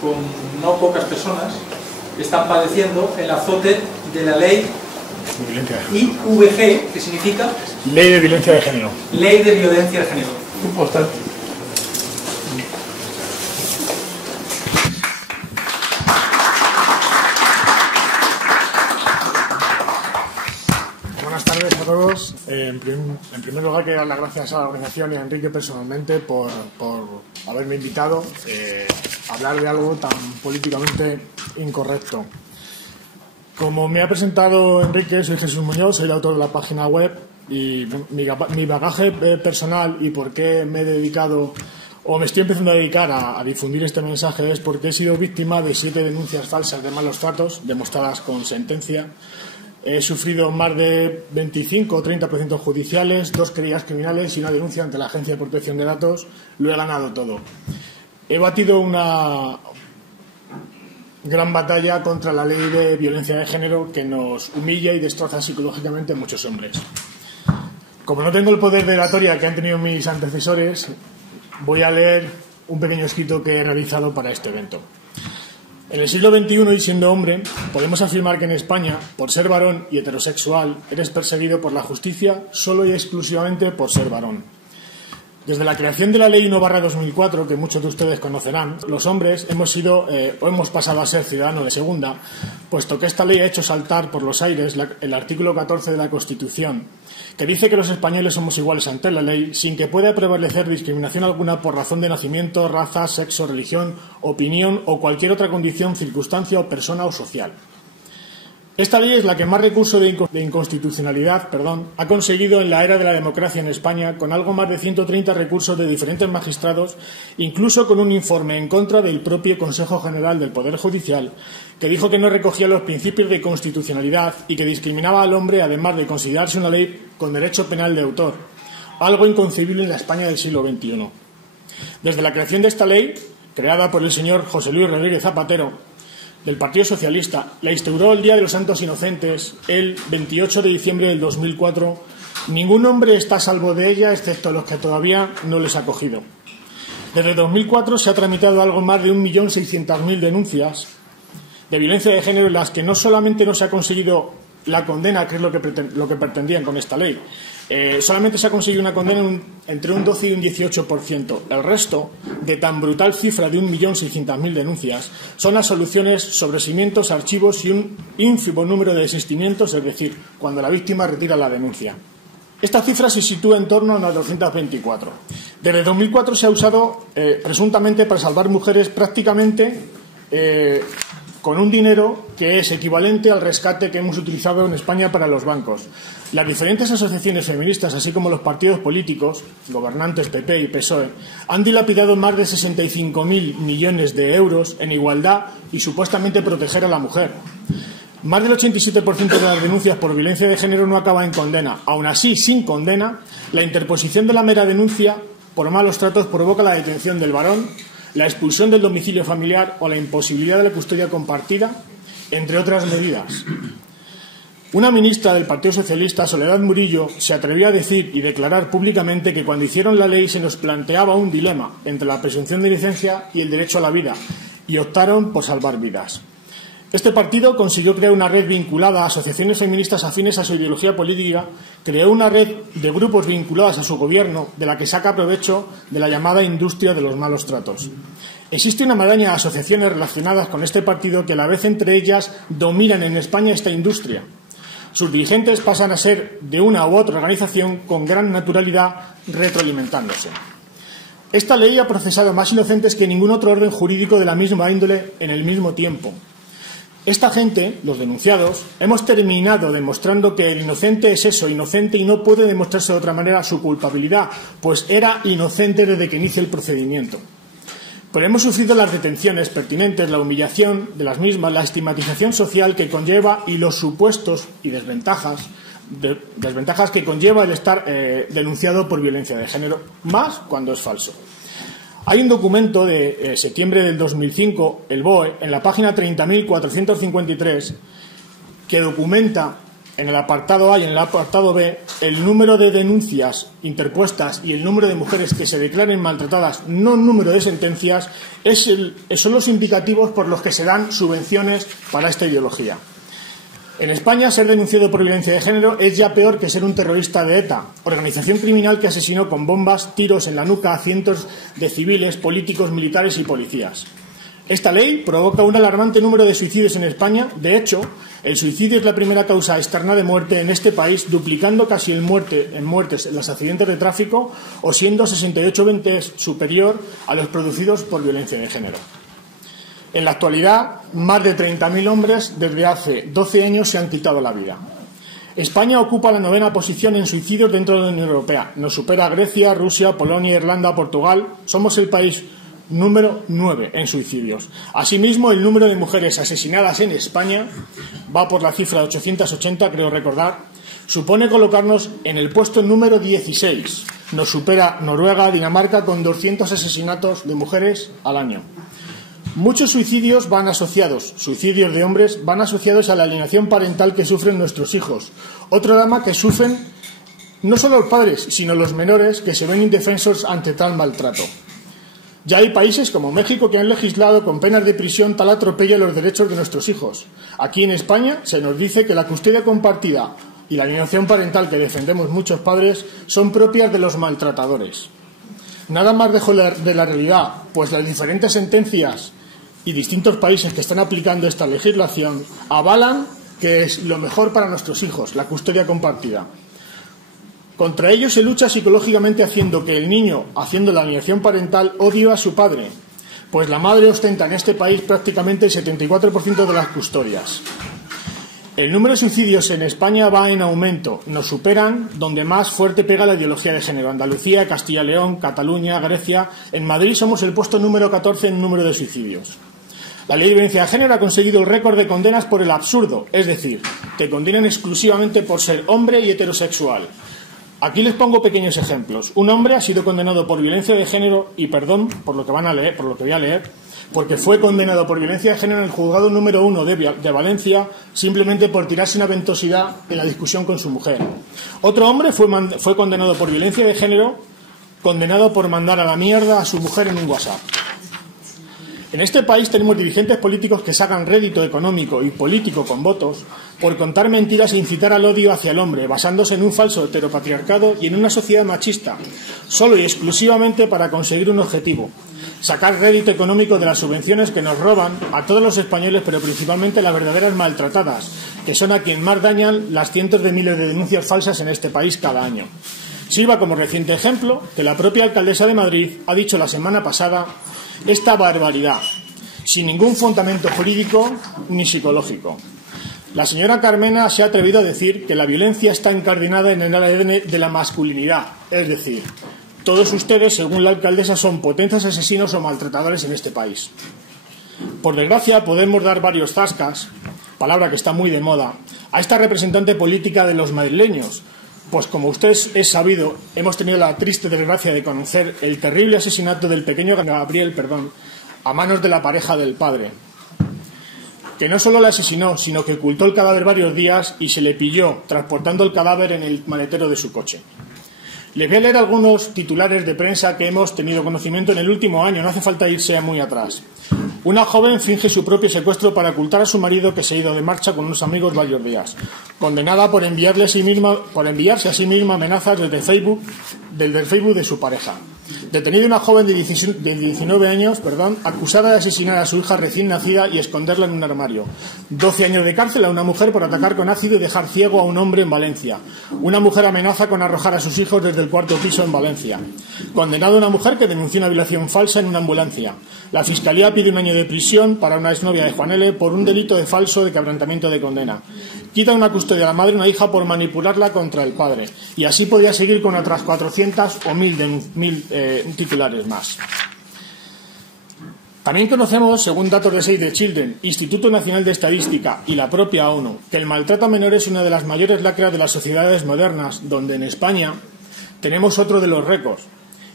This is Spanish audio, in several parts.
con no pocas personas, están padeciendo el azote de la ley IVG, que significa Ley de Violencia de Género. Ley de Violencia de Género. Buenas tardes a todos. En primer lugar, quiero dar las gracias a la organización y a Enrique personalmente por haberme invitado a hablar de algo tan políticamente incorrecto. Como me ha presentado Enrique, soy Jesús Muñoz, soy el autor de la página web, y mi bagaje personal y por qué me he dedicado o me estoy empezando a dedicar a difundir este mensaje es porque he sido víctima de 7 denuncias falsas de malos tratos demostradas con sentencia. He sufrido más de 25 o 30 procedimientos judiciales, 2 querellas criminales y una denuncia ante la Agencia de Protección de Datos. Lo he ganado todo. He batido una gran batalla contra la ley de violencia de género que nos humilla y destroza psicológicamente a muchos hombres. Como no tengo el poder de oratoria que han tenido mis antecesores, voy a leer un pequeño escrito que he realizado para este evento. En el siglo XXI, y siendo hombre, podemos afirmar que en España, por ser varón y heterosexual, eres perseguido por la justicia solo y exclusivamente por ser varón. Desde la creación de la Ley 1/2004, que muchos de ustedes conocerán, los hombres hemos pasado a ser ciudadanos de segunda, puesto que esta ley ha hecho saltar por los aires el artículo 14 de la Constitución, que dice que los españoles somos iguales ante la ley, sin que pueda prevalecer discriminación alguna por razón de nacimiento, raza, sexo, religión, opinión o cualquier otra condición, circunstancia o persona o social. Esta ley es la que más recurso de inconstitucionalidad ha conseguido en la era de la democracia en España, con algo más de 130 recursos de diferentes magistrados, incluso con un informe en contra del propio Consejo General del Poder Judicial, que dijo que no recogía los principios de constitucionalidad y que discriminaba al hombre, además de considerarse una ley con derecho penal de autor, algo inconcebible en la España del siglo XXI. Desde la creación de esta ley, creada por el señor José Luis Rodríguez Zapatero, del Partido Socialista, la instauró el Día de los Santos Inocentes, el 28 de diciembre del 2004. Ningún hombre está a salvo de ella, excepto los que todavía no les ha cogido. Desde 2004 se ha tramitado algo más de 1.600.000 denuncias de violencia de género, en las que no solamente no se ha conseguido la condena, que es lo que pretendían con esta ley, solamente se ha conseguido una condena entre un 12 y un 18%. El resto, de tan brutal cifra de 1.600.000 denuncias, son absoluciones, sobreseimientos, archivos y un ínfimo número de desistimientos, es decir, cuando la víctima retira la denuncia. Esta cifra se sitúa en torno a unas 224. Desde 2004 se ha usado presuntamente para salvar mujeres prácticamente con un dinero que es equivalente al rescate que hemos utilizado en España para los bancos. Las diferentes asociaciones feministas, así como los partidos políticos, gobernantes PP y PSOE, han dilapidado más de 65.000 millones de euros en igualdad y supuestamente proteger a la mujer. Más del 87% de las denuncias por violencia de género no acaba en condena. Aún así, sin condena, la interposición de la mera denuncia por malos tratos provoca la detención del varón, la expulsión del domicilio familiar o la imposibilidad de la custodia compartida, entre otras medidas. Una ministra del Partido Socialista, Soledad Murillo, se atrevió a decir y declarar públicamente que cuando hicieron la ley se nos planteaba un dilema entre la presunción de inocencia y el derecho a la vida, y optaron por salvar vidas. Este partido consiguió crear una red vinculada a asociaciones feministas afines a su ideología política, creó una red de grupos vinculados a su gobierno, de la que saca provecho de la llamada industria de los malos tratos. Existe una maraña de asociaciones relacionadas con este partido que a la vez entre ellas dominan en España esta industria. Sus dirigentes pasan a ser de una u otra organización con gran naturalidad, retroalimentándose. Esta ley ha procesado más inocentes que ningún otro orden jurídico de la misma índole en el mismo tiempo. Esta gente, los denunciados, hemos terminado demostrando que el inocente es eso, inocente, y no puede demostrarse de otra manera su culpabilidad, pues era inocente desde que inicia el procedimiento. Pero hemos sufrido las detenciones pertinentes, la humillación de las mismas, la estigmatización social que conlleva y los supuestos y desventajas que conlleva el estar denunciado por violencia de género, más cuando es falso. Hay un documento de septiembre del 2005, el BOE, en la página 30.453, que documenta en el apartado A y en el apartado B, el número de denuncias interpuestas y el número de mujeres que se declaren maltratadas, no el número de sentencias, son los indicativos por los que se dan subvenciones para esta ideología. En España, ser denunciado por violencia de género es ya peor que ser un terrorista de ETA, organización criminal que asesinó con bombas, tiros en la nuca a cientos de civiles, políticos, militares y policías. Esta ley provoca un alarmante número de suicidios en España. De hecho, el suicidio es la primera causa externa de muerte en este país, duplicando casi en muertes en los accidentes de tráfico o siendo 68 veces superior a los producidos por violencia de género. En la actualidad, más de 30.000 hombres desde hace 12 años se han quitado la vida. España ocupa la 9ª posición en suicidios dentro de la Unión Europea. Nos supera Grecia, Rusia, Polonia, Irlanda, Portugal. Somos el país número 9 en suicidios. Asimismo, el número de mujeres asesinadas en España va por la cifra de 880, creo recordar. Supone colocarnos en el puesto número 16. Nos supera Noruega, Dinamarca, con 200 asesinatos de mujeres al año. Muchos suicidios suicidios de hombres, van asociados a la alienación parental que sufren nuestros hijos. Otro drama que sufren no solo los padres, sino los menores que se ven indefensos ante tal maltrato. Ya hay países como México que han legislado con penas de prisión tal atropello a los derechos de nuestros hijos. Aquí en España se nos dice que la custodia compartida y la alienación parental que defendemos muchos padres son propias de los maltratadores. Nada más lejos de la realidad, pues las diferentes sentencias y distintos países que están aplicando esta legislación avalan que es lo mejor para nuestros hijos, la custodia compartida. Contra ello se lucha psicológicamente haciendo que el niño, haciendo la alienación parental, odie a su padre, pues la madre ostenta en este país prácticamente el 74% de las custodias. El número de suicidios en España va en aumento. Nos superan donde más fuerte pega la ideología de género. Andalucía, Castilla y León, Cataluña, Grecia. En Madrid somos el puesto número 14 en número de suicidios. La ley de violencia de género ha conseguido el récord de condenas por el absurdo, es decir, te condenan exclusivamente por ser hombre y heterosexual. Aquí les pongo pequeños ejemplos. Un hombre ha sido condenado por violencia de género, y perdón por lo que voy a leer, porque fue condenado por violencia de género en el juzgado número 1 de Valencia, simplemente por tirarse una ventosidad en la discusión con su mujer. Otro hombre fue condenado por violencia de género, condenado por mandar a la mierda a su mujer en un WhatsApp. En este país tenemos dirigentes políticos que sacan rédito económico y político con votos por contar mentiras e incitar al odio hacia el hombre, basándose en un falso heteropatriarcado y en una sociedad machista, solo y exclusivamente para conseguir un objetivo: sacar rédito económico de las subvenciones que nos roban a todos los españoles, pero principalmente a las verdaderas maltratadas, que son a quien más dañan las cientos de miles de denuncias falsas en este país cada año. Sirva como reciente ejemplo que la propia alcaldesa de Madrid ha dicho la semana pasada esta barbaridad, sin ningún fundamento jurídico ni psicológico. La señora Carmena se ha atrevido a decir que la violencia está incardinada en el ADN de la masculinidad, es decir, todos ustedes, según la alcaldesa, son potentes asesinos o maltratadores en este país. Por desgracia, podemos dar varios zascas, palabra que está muy de moda, a esta representante política de los madrileños, pues como usted es sabido, hemos tenido la triste desgracia de conocer el terrible asesinato del pequeño Gabriel, a manos de la pareja del padre, que no solo le asesinó, sino que ocultó el cadáver varios días y se le pilló transportando el cadáver en el maletero de su coche. Les voy a leer algunos titulares de prensa que hemos tenido conocimiento en el último año, no hace falta irse muy atrás. Una joven finge su propio secuestro para ocultar a su marido, que se ha ido de marcha con unos amigos varios días. Condenada por enviarse a sí misma amenazas desde el Facebook de su pareja. Detenida una joven de 19 años, acusada de asesinar a su hija recién nacida y esconderla en un armario. 12 años de cárcel a una mujer por atacar con ácido y dejar ciego a un hombre en Valencia. Una mujer amenaza con arrojar a sus hijos desde el 4º piso en Valencia. Condenada una mujer que denunció una violación falsa en una ambulancia. La Fiscalía pide 1 año de prisión para una exnovia de Juan L. por un delito de falso de quebrantamiento de condena. Quita una custodia a la madre y una hija por manipularla contra el padre. Y así podría seguir con otras 400 o 1000 titulares más. También conocemos, según datos de Save the Children, Instituto Nacional de Estadística y la propia ONU, que el maltrato a menores es una de las mayores lacras de las sociedades modernas, donde en España tenemos otro de los récords,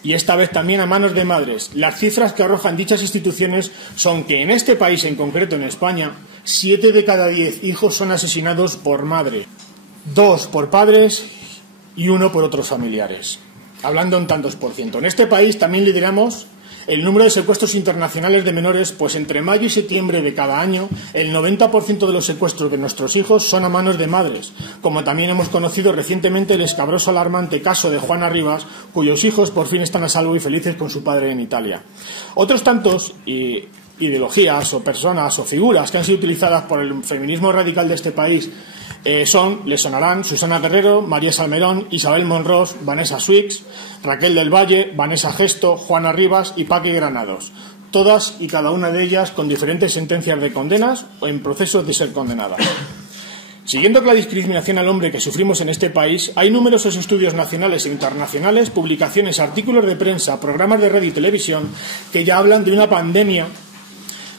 y esta vez también a manos de madres. Las cifras que arrojan dichas instituciones son que en este país, en concreto en España, 7 de cada 10 hijos son asesinados por madre. 2 por padres y 1 por otros familiares, hablando en tantos por ciento. En este país también lideramos el número de secuestros internacionales de menores, pues entre mayo y septiembre de cada año el 90% de los secuestros de nuestros hijos son a manos de madres, como también hemos conocido recientemente el escabroso alarmante caso de Juana Rivas, cuyos hijos por fin están a salvo y felices con su padre en Italia. Otros tantos ideologías o personas o figuras que han sido utilizadas por el feminismo radical de este país les sonarán Susana Guerrero, María Salmerón, Isabel Monrós, Vanessa Swix, Raquel del Valle, Vanessa Gesto, Juana Rivas y Paqui Granados, todas y cada una de ellas con diferentes sentencias de condenas o en procesos de ser condenadas. Siguiendo con la discriminación al hombre que sufrimos en este país, hay numerosos estudios nacionales e internacionales, publicaciones, artículos de prensa, programas de radio y televisión que ya hablan de una pandemia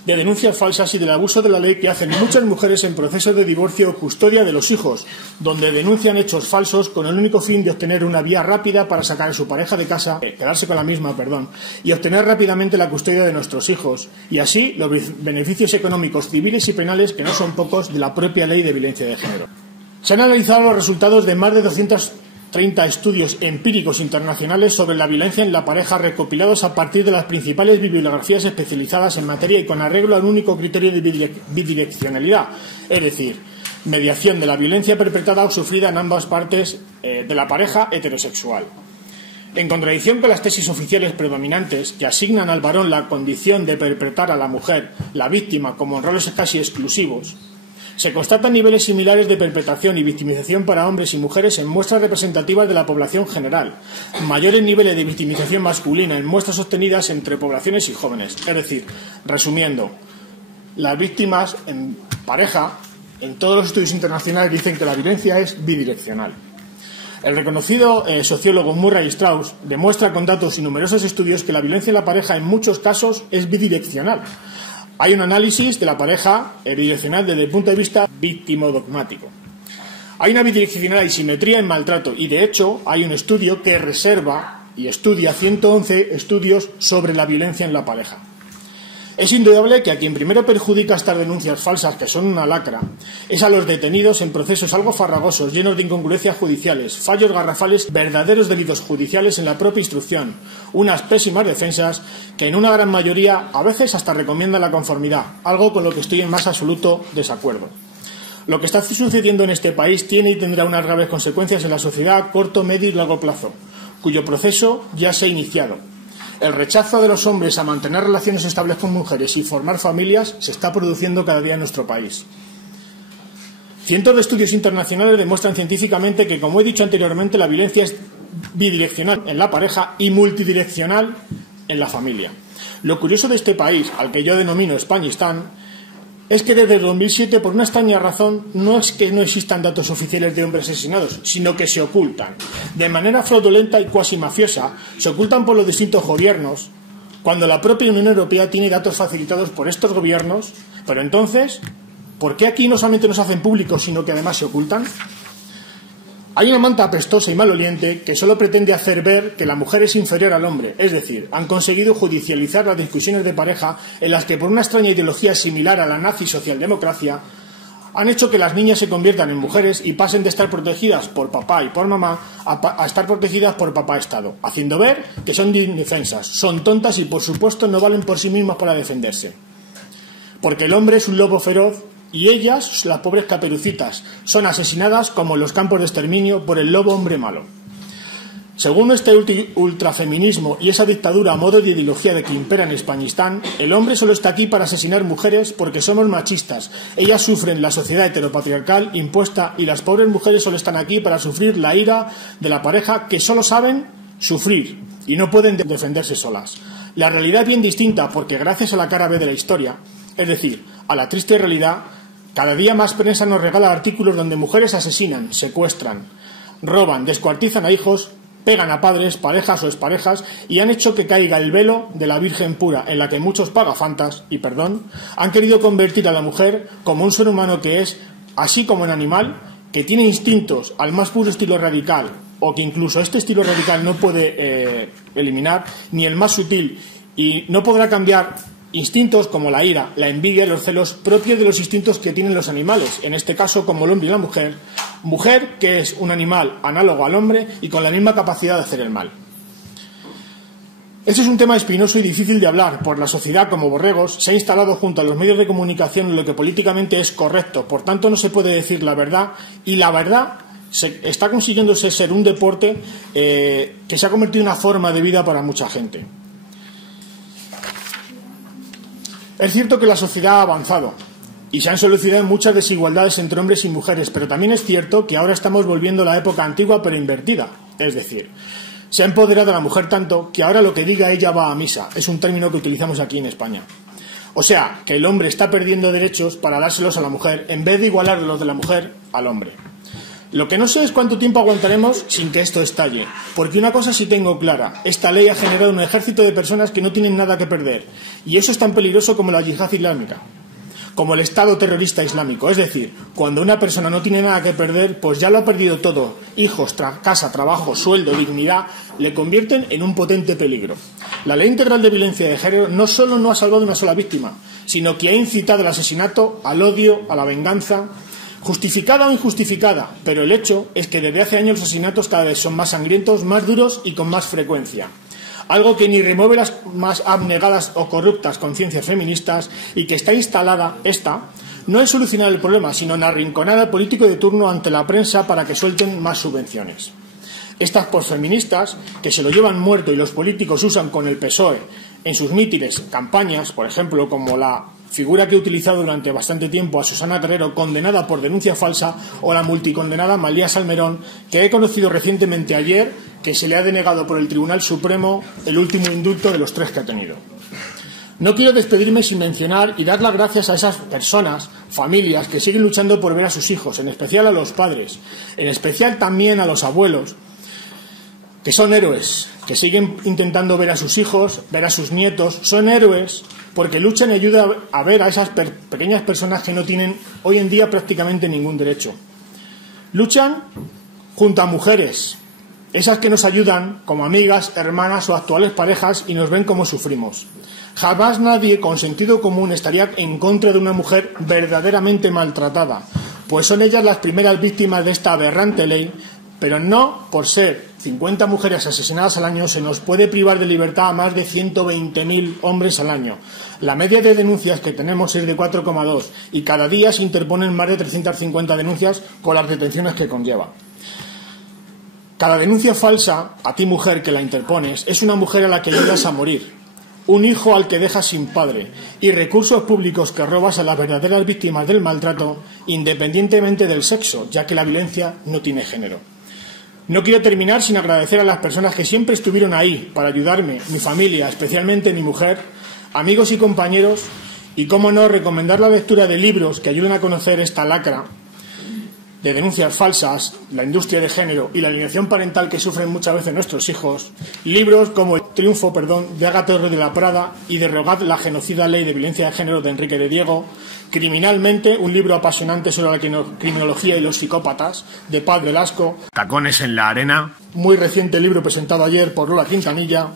de denuncias falsas y del abuso de la ley que hacen muchas mujeres en procesos de divorcio o custodia de los hijos, donde denuncian hechos falsos con el único fin de obtener una vía rápida para sacar a su pareja de casa, quedarse con la misma, y obtener rápidamente la custodia de nuestros hijos, y así los beneficios económicos, civiles y penales, que no son pocos, de la propia ley de violencia de género. Se han analizado los resultados de más de 230 estudios empíricos internacionales sobre la violencia en la pareja recopilados a partir de las principales bibliografías especializadas en materia y con arreglo a un único criterio de bidireccionalidad, es decir, mediación de la violencia perpetrada o sufrida en ambas partes de la pareja heterosexual. En contradicción con las tesis oficiales predominantes que asignan al varón la condición de perpetrar a la mujer, la víctima, como en roles casi exclusivos, se constatan niveles similares de perpetración y victimización para hombres y mujeres en muestras representativas de la población general, mayores niveles de victimización masculina en muestras obtenidas entre poblaciones y jóvenes. Es decir, resumiendo, las víctimas en pareja, en todos los estudios internacionales dicen que la violencia es bidireccional. El reconocido sociólogo Murray Strauss demuestra con datos y numerosos estudios que la violencia en la pareja en muchos casos es bidireccional. Hay un análisis de la pareja bidireccional desde el punto de vista víctimo-dogmático. Hay una bidireccional asimetría en maltrato y, de hecho, hay un estudio que reserva y estudia 111 estudios sobre la violencia en la pareja. Es indudable que a quien primero perjudica estas denuncias falsas, que son una lacra, es a los detenidos en procesos algo farragosos, llenos de incongruencias judiciales, fallos garrafales, verdaderos delitos judiciales en la propia instrucción, unas pésimas defensas que en una gran mayoría a veces hasta recomiendan la conformidad, algo con lo que estoy en más absoluto desacuerdo. Lo que está sucediendo en este país tiene y tendrá unas graves consecuencias en la sociedad a corto, medio y largo plazo, cuyo proceso ya se ha iniciado. El rechazo de los hombres a mantener relaciones estables con mujeres y formar familias se está produciendo cada día en nuestro país. Cientos de estudios internacionales demuestran científicamente que, como he dicho anteriormente, la violencia es bidireccional en la pareja y multidireccional en la familia. Lo curioso de este país, al que yo denomino Españistán, es que desde el 2007, por una extraña razón, no es que no existan datos oficiales de hombres asesinados, sino que se ocultan. De manera fraudulenta y cuasi mafiosa, se ocultan por los distintos gobiernos, cuando la propia Unión Europea tiene datos facilitados por estos gobiernos. Pero entonces, ¿por qué aquí no solamente no se hacen públicos, sino que además se ocultan? Hay una manta apestosa y maloliente que solo pretende hacer ver que la mujer es inferior al hombre, es decir, han conseguido judicializar las discusiones de pareja en las que, por una extraña ideología similar a la nazi socialdemocracia, han hecho que las niñas se conviertan en mujeres y pasen de estar protegidas por papá y por mamá a estar protegidas por papá Estado, haciendo ver que son indefensas, son tontas y, por supuesto, no valen por sí mismas para defenderse. Porque el hombre es un lobo feroz y ellas, las pobres caperucitas, son asesinadas como en los campos de exterminio por el lobo hombre malo. Según este ultrafeminismo y esa dictadura a modo de ideología de que impera en Españistán, el hombre solo está aquí para asesinar mujeres porque somos machistas. Ellas sufren la sociedad heteropatriarcal impuesta y las pobres mujeres solo están aquí para sufrir la ira de la pareja, que solo saben sufrir y no pueden defenderse solas. La realidad es bien distinta porque, gracias a la cara B de la historia, es decir, a la triste realidad, cada día más prensa nos regala artículos donde mujeres asesinan, secuestran, roban, descuartizan a hijos, pegan a padres, parejas o exparejas y han hecho que caiga el velo de la Virgen pura, en la que muchos pagafantas, y perdón, han querido convertir a la mujer como un ser humano que es, así como un animal, que tiene instintos al más puro estilo radical, o que incluso este estilo radical no puede eliminar, ni el más sutil, y no podrá cambiar instintos como la ira, la envidia y los celos propios de los instintos que tienen los animales, en este caso como el hombre y la mujer, Mujer, que es un animal análogo al hombre y con la misma capacidad de hacer el mal. Este es un tema espinoso y difícil de hablar, pues la sociedad, como borregos, se ha instalado junto a los medios de comunicación en lo que políticamente es correcto. Por tanto, no se puede decir la verdad, y la verdad está consiguiéndose ser un deporte que se ha convertido en una forma de vida para mucha gente. Es cierto que la sociedad ha avanzado y se han solucionado muchas desigualdades entre hombres y mujeres, pero también es cierto que ahora estamos volviendo a la época antigua pero invertida. Es decir, se ha empoderado a la mujer tanto que ahora lo que diga ella va a misa. Es un término que utilizamos aquí en España. O sea, que el hombre está perdiendo derechos para dárselos a la mujer en vez de igualar los de la mujer al hombre. Lo que no sé es cuánto tiempo aguantaremos sin que esto estalle, porque una cosa sí tengo clara: esta ley ha generado un ejército de personas que no tienen nada que perder, y eso es tan peligroso como la yihad islámica, como el Estado terrorista islámico. Es decir, cuando una persona no tiene nada que perder, pues ya lo ha perdido todo: hijos, casa, trabajo, sueldo, dignidad, le convierten en un potente peligro. La Ley Integral de Violencia de Género no solo no ha salvado una sola víctima, sino que ha incitado al asesinato, al odio, a la venganza, justificada o injustificada, pero el hecho es que desde hace años los asesinatos cada vez son más sangrientos, más duros y con más frecuencia. Algo que ni remueve las más abnegadas o corruptas conciencias feministas, y que está instalada no es solucionar el problema, sino en arrinconar al político de turno ante la prensa para que suelten más subvenciones. Estas posfeministas, que se lo llevan muerto y los políticos usan con el PSOE en sus mítines, campañas, por ejemplo, como la figura que he utilizado durante bastante tiempo a Susana Terrero, condenada por denuncia falsa, o la multicondenada Malía Salmerón, que he conocido recientemente ayer, que se le ha denegado por el Tribunal Supremo el último indulto de los 3 que ha tenido. No quiero despedirme sin mencionar y dar las gracias a esas personas, familias, que siguen luchando por ver a sus hijos, en especial a los padres, en especial también a los abuelos, que son héroes, que siguen intentando ver a sus hijos, ver a sus nietos. Son héroes porque luchan y ayudan a ver a esas pequeñas personas que no tienen hoy en día prácticamente ningún derecho. Luchan junto a mujeres, esas que nos ayudan como amigas, hermanas o actuales parejas, y nos ven cómo sufrimos. Jamás nadie con sentido común estaría en contra de una mujer verdaderamente maltratada, pues son ellas las primeras víctimas de esta aberrante ley. Pero no por ser 50 mujeres asesinadas al año se nos puede privar de libertad a más de 120.000 hombres al año. La media de denuncias que tenemos es de 4,2 y cada día se interponen más de 350 denuncias por las detenciones que conlleva. Cada denuncia falsa, a ti mujer que la interpones, es una mujer a la que ayudas a morir, un hijo al que dejas sin padre y recursos públicos que robas a las verdaderas víctimas del maltrato, independientemente del sexo, ya que la violencia no tiene género. No quiero terminar sin agradecer a las personas que siempre estuvieron ahí para ayudarme, mi familia, especialmente mi mujer, amigos y compañeros, y cómo no, recomendar la lectura de libros que ayuden a conocer esta lacra de denuncias falsas, la industria de género y la alienación parental que sufren muchas veces nuestros hijos. Libros como El triunfo, de Ágata Torres de la Prada y Derogad la genocida ley de violencia de género de Enrique de Diego. Criminalmente, un libro apasionante sobre la criminología y los psicópatas, de Paz Velasco. Tacones en la arena, muy reciente libro presentado ayer por Lola Quintanilla.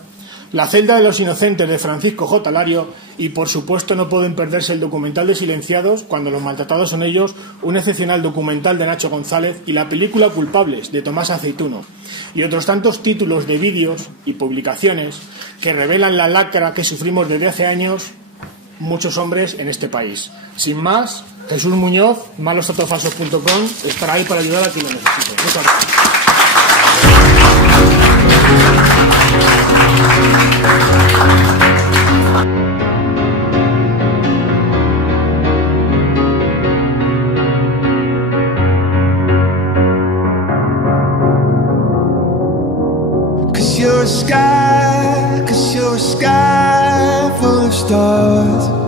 La celda de los inocentes, de Francisco J. Lario. Y, por supuesto, no pueden perderse el documental de Silenciados, cuando los maltratados son ellos, un excepcional documental de Nacho González, y la película Culpables, de Tomás Aceituno. Y otros tantos títulos de vídeos y publicaciones que revelan la lacra que sufrimos desde hace años muchos hombres en este país. Sin más, Jesús Muñoz, malosdatosfalsos.com, estará ahí para ayudar a quien lo necesite. Muchas gracias. Cause you're a sky full of stars.